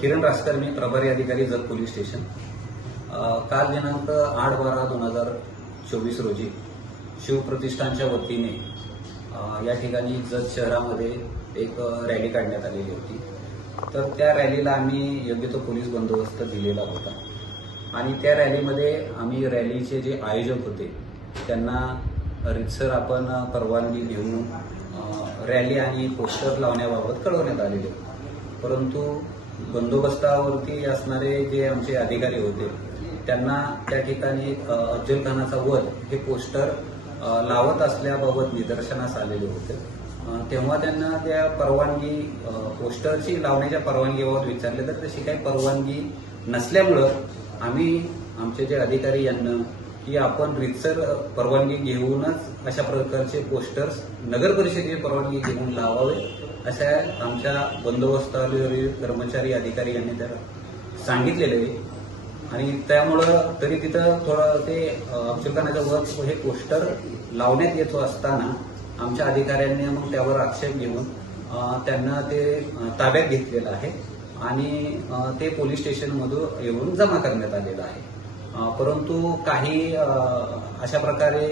किरण रासकर मी प्रभारी अधिकारी Jat police station काल दिनांक आठ बारा दोन हजार चोवीस रोजी शिवप्रतिष्ठानच्या वतीने या ठिकाणी जत शहरामध्ये एक रॅली काढण्यात आलेली होती तर त्या रॅलीला आम्ही योग्य तो पोलीस बंदोबस्त दिलेला होता आणि त्या रॅलीमध्ये आम्ही रॅलीचे जे आयोजक होते त्यांना रितसर आपण परवानगी घेऊन रॅली आणि पोस्टर लावण्याबाबत कळवण्यात आलेले परंतु बंदोबस्तावरती असणारे जे आमचे अधिकारी होते त्यांना त्या ठिकाणी अफजल खानाचा वध हे पोस्टर लावत असल्याबाबत निदर्शनास आलेले होते तेव्हा त्यांना त्या परवानगी पोस्टरची लावण्याच्या परवानगीबाबत विचारले तर तशी काही परवानगी नसल्यामुळं आम्ही आमचे जे अधिकारी यांना की आपण रितसर परवानगी घेऊनच अशा प्रकारचे पोस्टर्स नगर परिषदेची परवानगी घेऊन लावावे अशा आमच्या बंदोबस्तावरील कर्मचारी अधिकारी यांनी त्याला सांगितलेले आणि त्यामुळं तरी तिथं थोडं ते अब्दुल वर्क हे पोस्टर लावण्यात येतो असताना आमच्या अधिकाऱ्यांनी मग त्यावर आक्षेप घेऊन त्यांना ते ताब्यात घेतलेलं आहे आणि ते पोलीस स्टेशनमधून येऊन जमा करण्यात आलेलं आहे परंतु काही अशा प्रकारे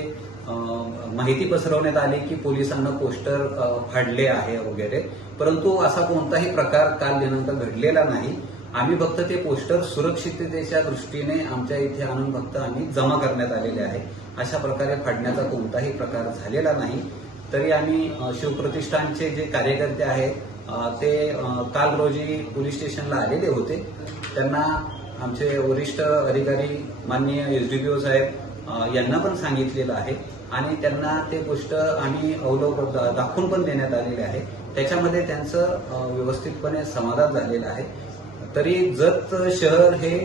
माहिती पसरवण्यात आली की पोलिसांना पोस्टर फाडले आहे वगैरे परंतु असा कोणताही प्रकार काल दिनांक घडलेला नाही आम्ही फक्त ते पोस्टर सुरक्षिततेच्या दृष्टीने आमच्या इथे आणून फक्त आम्ही जमा करण्यात आलेले आहे अशा प्रकारे फाडण्याचा कोणताही प्रकार झालेला नाही तरी आम्ही शिवप्रतिष्ठानचे जे कार्यकर्ते आहेत ते काल रोजी पोलीस स्टेशनला आलेले होते त्यांना आमचे वरिष्ठ अधिकारी माननीय एस डी ओ साहेब यांना पण सांगितलेलं आहे आणि त्यांना ते गोष्ट आम्ही अवलोक दाखवून पण देण्यात आलेले आहे त्याच्यामध्ये त्यांचं व्यवस्थितपणे समाधान झालेलं आहे तरी जत शहर हे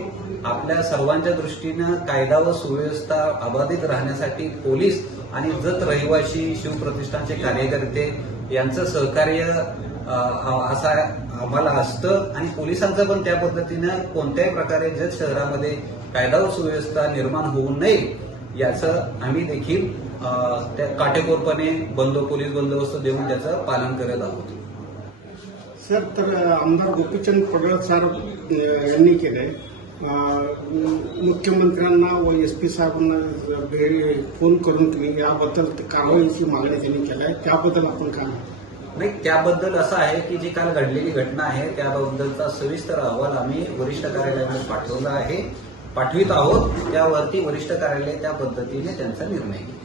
आपल्या सर्वांच्या दृष्टीनं कायदा व सुव्यवस्था अबाधित राहण्यासाठी पोलीस आणि जत रहिवासी शिवप्रतिष्ठानचे कार्यकर्ते यांचं सहकार्य असा आम्हाला असतं आणि पोलिसांचं पण त्या पद्धतीनं कोणत्याही प्रकारे जत शहरामध्ये कायदा सुव्यवस्था निर्माण होऊ नये याचं आम्ही देखील त्या काटेकोरपणे बंदो पोलीस बंदोबस्त देऊन त्याचं पालन करत आहोत सर तर आमदार गोपीचंद पडळ सर यांनी केलंय मुख्यमंत्र्यांना व एस पी साहेबांना फोन करून याबद्दल कारवाईची मागणी त्यांनी केलाय आहे त्याबद्दल आपण काय नाही त्याबद्दल असं आहे की जी काल घडलेली घटना आहे त्याबद्दलचा सविस्तर अहवाल आम्ही वरिष्ठ कार्यालयामध्ये पाठवला आहे पाठवित आहोत त्यावरती वरिष्ठ कार्यालय त्या पद्धतीने त्यांचा निर्णय घेईल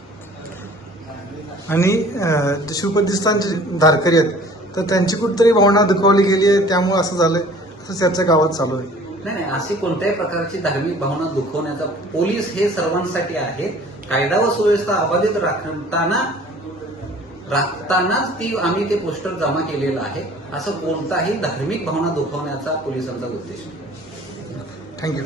आणि शिवप्रतिष्ठान धारकरी आहेत तर त्यांची कुठतरी भावना दुखावली गेली आहे त्यामुळे असं झालंय असं चर्चा गावात चालू आहे नाही नाही अशी कोणत्याही प्रकारची धार्मिक भावना दुखवण्याचा पोलीस हे सर्वांसाठी आहे कायदा व सुव्यवस्था अबाधित राखताना राखतानाच ती आम्ही ते पोस्टर जमा केलेलं आहे असं कोणताही धार्मिक भावना दुखवण्याचा पोलिसांचा उद्देश थँक्यू